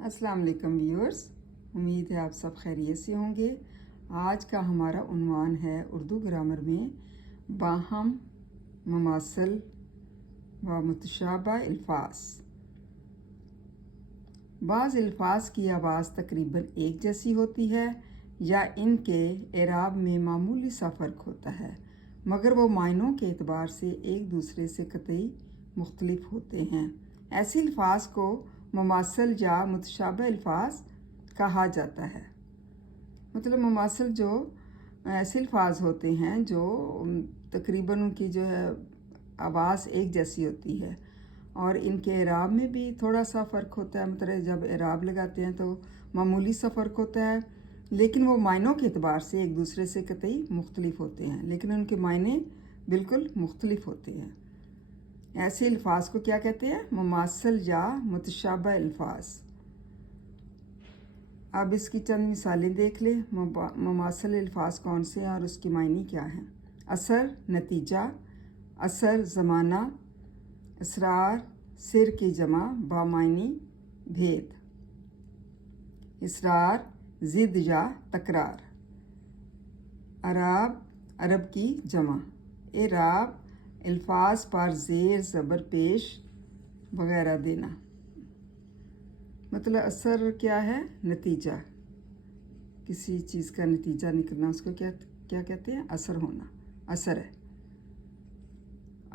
अस्सलाम वालेकुम व्यूअर्स, उम्मीद है आप सब खैरियत से होंगे। आज का हमारा उन्वान है उर्दू ग्रामर में बाहम, ममासल व मुतशाबा अल्फाज। बाज़ अल्फाज की आवाज़ तकरीबन एक जैसी होती है या इनके एराब में मामूली सा फ़र्क होता है, मगर वो मायनों के एतबार से एक दूसरे से कतई मुख्तलिफ होते हैं। ऐसे अल्फाज को मुमासल या मुतशाबह अल्फाज कहा जाता है। मतलब मुमासल जो ऐसे अल्फाज होते हैं जो तकरीबन उनकी जो है आवाज़ एक जैसी होती है और इनके एराब में भी थोड़ा सा फ़र्क होता है। मतलब जब एराब लगाते हैं तो मामूली सा फ़र्क होता है, लेकिन वो मायनों के एतबार से एक दूसरे से कतई मुख्तलिफ होते हैं, लेकिन उनके मायने बिल्कुल मुख्तलिफ होते हैं। ऐसे अल्फाज को क्या कहते हैं? मुमासल या मुतशाबह अल्फाज। अब इसकी चंद मिसालें देख ले। मुमासल अल्फाज कौन से हैं और उसके मायने क्या हैं? असर, नतीजा, असर, ज़माना, इसरार, सिर की जमा, बामायनी, भेद, इसरार, ज़िद या तकरार, अराब, अरब की जमा, एराब, अल्फाज पर ज़ेर ज़बर पेश वगैरह देना। मतलब असर क्या है? नतीजा, किसी चीज़ का नतीजा निकलना, उसको क्या कहते हैं? असर होना, असर है।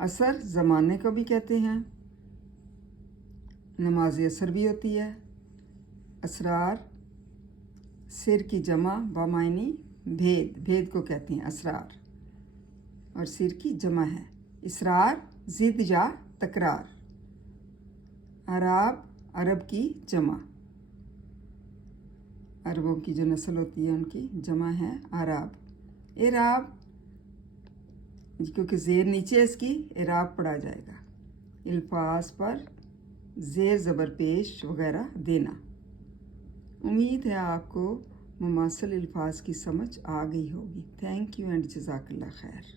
असर ज़माने को भी कहते हैं, नमाज असर भी होती है। असरार, सिर की जमा, बामायनी, भेद, भेद को कहते हैं असरार और सिर की जमा है। इसरार, ज़िद या तकरार, अराब, अरब की जमा, अरबों की जो नस्ल होती है उनकी जमा है अराब। एराब, क्योंकि ज़ेर नीचे इसकी एराब पढ़ा जाएगा। अल्फाज पर ज़ेर ज़बर पेश वगैरह देना। उम्मीद है आपको मुमासल अल्फाज की समझ आ गई होगी। थैंक यू एंड जज़ाकल्लाह खैर।